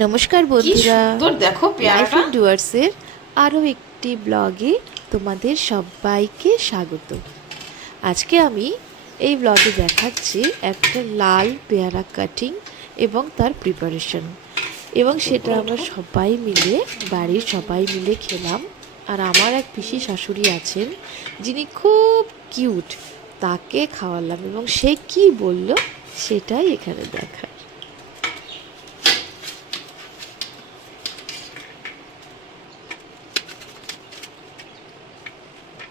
নমস্কার বন্ধুরা। দেখো লাইফ ইন ডুয়ার্সের আরও একটি ব্লগে তোমাদের সবাইকে স্বাগত। আজকে আমি এই ব্লগে দেখাচ্ছি একটা লাল পেয়ারা কাটিং এবং তার প্রিপারেশন এবং সেটা আমরা সবাই মিলে বাড়ির সবাই মিলে খেলাম। আর আমার এক পিসি শাশুড়ি আছেন যিনি খুব কিউট তাকে খাওয়ালাম এবং সে কি বলল সেটাই এখানে দেখার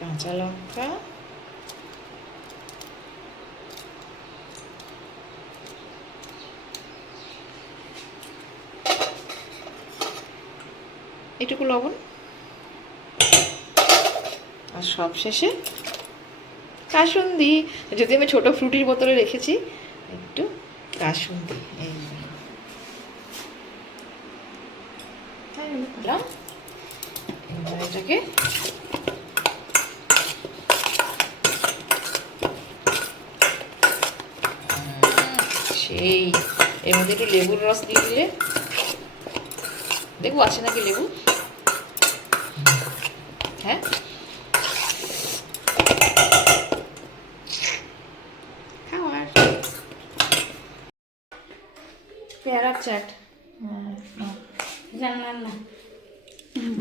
কাঁচা লঙ্কা। এটুকু লবণ। আর সব শেষে কাসুন্দি। যদি আমি ছোট ফ্রুটির বোতলে রেখেছি একটু কাসুন্দি। এই। হ্যাঁ, এটাকে সেই এর মধ্যে একটু লেবুর রস দিয়ে দিলে। দেখব, আছে নাকি লেবু? হ্যাঁ? খাওয়ার পেয়ারার চাট। জানলাম না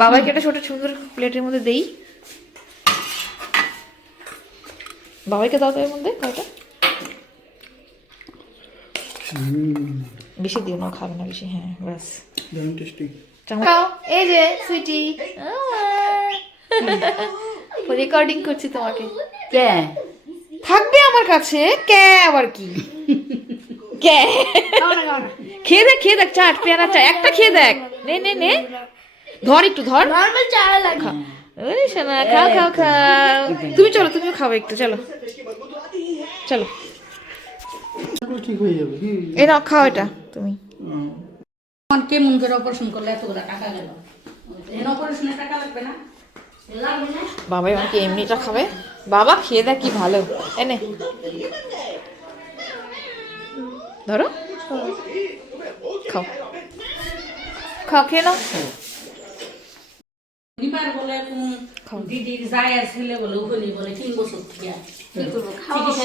বাবাকে একটা ছোট সুন্দর প্লেটের মধ্যে দেই? বাবাইকে দাও তো এর মধ্যে কয়টা? বেশি দিও না খাবে না বেশি হ্যাঁ টেস্টি খাও এই যে সুইটি রেকর্ডিং করছি তোমাকে। কে? থাকবে আমার কাছে কে আবার কি? কে? খেয়ে দেখ খেয়ে দেখ চাট পেয়ারা চা একটা খেয়ে দেখ। নে নে নে। ধর একটু ধর। নর্মাল চা লাগে। ওরে সোনা খাও খাও খাও। তুমি চলো তুমিও খাও একটু চলো। চলো। ঠিক হয়ে যাবে। এই নাও খাও এটা তুমি। করে অপারেশন করলে এত করে টাকা গেল? অপারেশনে টাকা লাগবে না? লাগবে বাবা আমাকে এমনিটা খাবে? বাবা খেয়ে দেখ কি ভালো। এনে ধরো। খাও। খাও খেয়ে নাও। দিদির যায় ছেলে বলে ওখানে বলে তিন বছর থেকে। কি করব? খাওয়া